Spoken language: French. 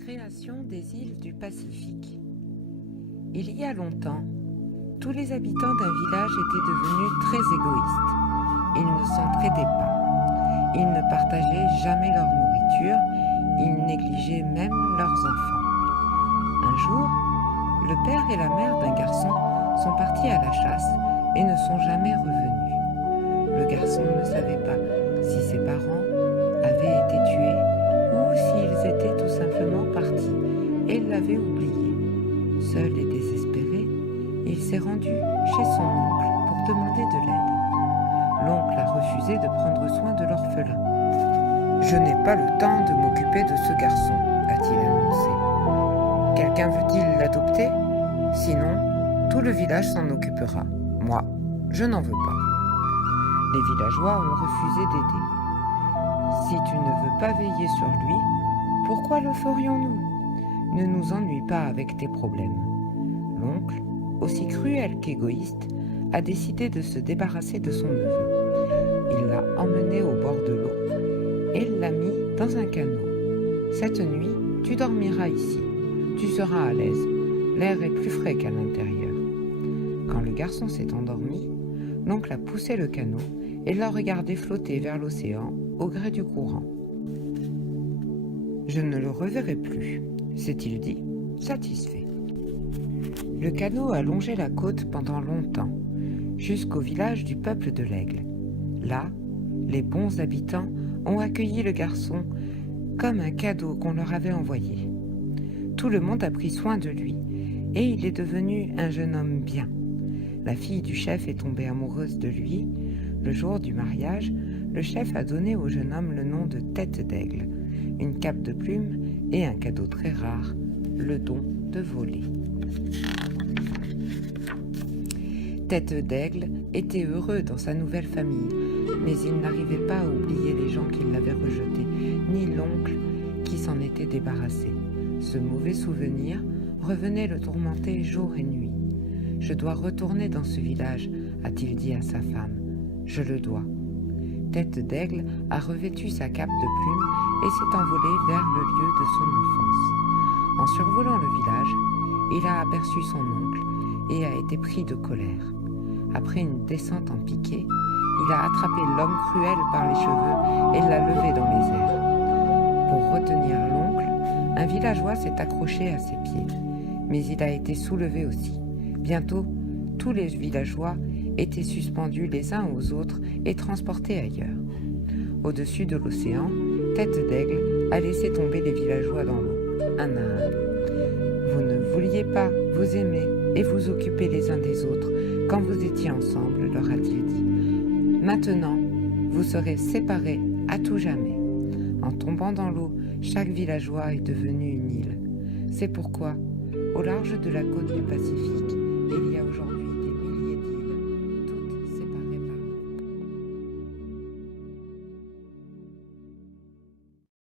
création des îles du Pacifique. Il y a longtemps, tous les habitants d'un village étaient devenus très égoïstes. Ils ne s'entraidaient pas. Ils ne partageaient jamais leur nourriture. Ils négligeaient même leurs enfants. Un jour, le père et la mère d'un garçon sont partis à la chasse et ne sont jamais revenus. Le garçon ne savait pas si ses parents avaient été tués ou s'ils étaient tout simplement partis et l'avaient oublié. Seul et désespéré, il s'est rendu chez son oncle pour demander de l'aide. L'oncle a refusé de prendre soin de l'orphelin. « Je n'ai pas le temps de m'occuper de ce garçon », a-t-il annoncé. « Quelqu'un veut-il l'adopter ? Sinon, tout le village s'en occupera. Moi, je n'en veux pas. » Les villageois ont refusé d'aider. « Si tu ne veux pas veiller sur lui, pourquoi le ferions-nous ? Ne nous ennuie pas avec tes problèmes. » L'oncle, aussi cruel qu'égoïste, a décidé de se débarrasser de son neveu. Il l'a emmené au bord de l'eau et l'a mis dans un canot. « Cette nuit, tu dormiras ici. Tu seras à l'aise. L'air est plus frais qu'à l'intérieur. » Quand le garçon s'est endormi, l'oncle a poussé le canot et l'a regardé flotter vers l'océan au gré du courant. « Je ne le reverrai plus, » s'est-il dit, satisfait. Le canot a longé la côte pendant longtemps, jusqu'au village du peuple de l'Aigle. Là, les bons habitants ont accueilli le garçon comme un cadeau qu'on leur avait envoyé. Tout le monde a pris soin de lui et il est devenu un jeune homme bien. La fille du chef est tombée amoureuse de lui. Le jour du mariage, le chef a donné au jeune homme le nom de Tête d'Aigle, une cape de plumes et un cadeau très rare, le don de voler. Tête d'Aigle était heureux dans sa nouvelle famille, mais il n'arrivait pas à oublier les gens qui l'avaient rejeté, ni l'oncle qui s'en était débarrassé. Ce mauvais souvenir revenait le tourmenter jour et nuit. « Je dois retourner dans ce village », a-t-il dit à sa femme. « Je le dois. » Tête d'Aigle a revêtu sa cape de plumes et s'est envolé vers le lieu de son enfance. En survolant le village, il a aperçu son oncle et a été pris de colère. Après une descente en piqué, il a attrapé l'homme cruel par les cheveux et l'a levé dans les airs. Pour retenir l'oncle, un villageois s'est accroché à ses pieds, mais il a été soulevé aussi. Bientôt, tous les villageois étaient suspendus les uns aux autres et transportés ailleurs. Au-dessus de l'océan, Tête d'Aigle a laissé tomber les villageois dans l'eau, un à un. Vous ne vouliez pas vous aimer et vous occuper les uns des autres quand vous étiez ensemble, leur a-t-il dit. Maintenant, vous serez séparés à tout jamais. En tombant dans l'eau, chaque villageois est devenu une île. C'est pourquoi, au large de la côte du Pacifique, il y a aujourd'hui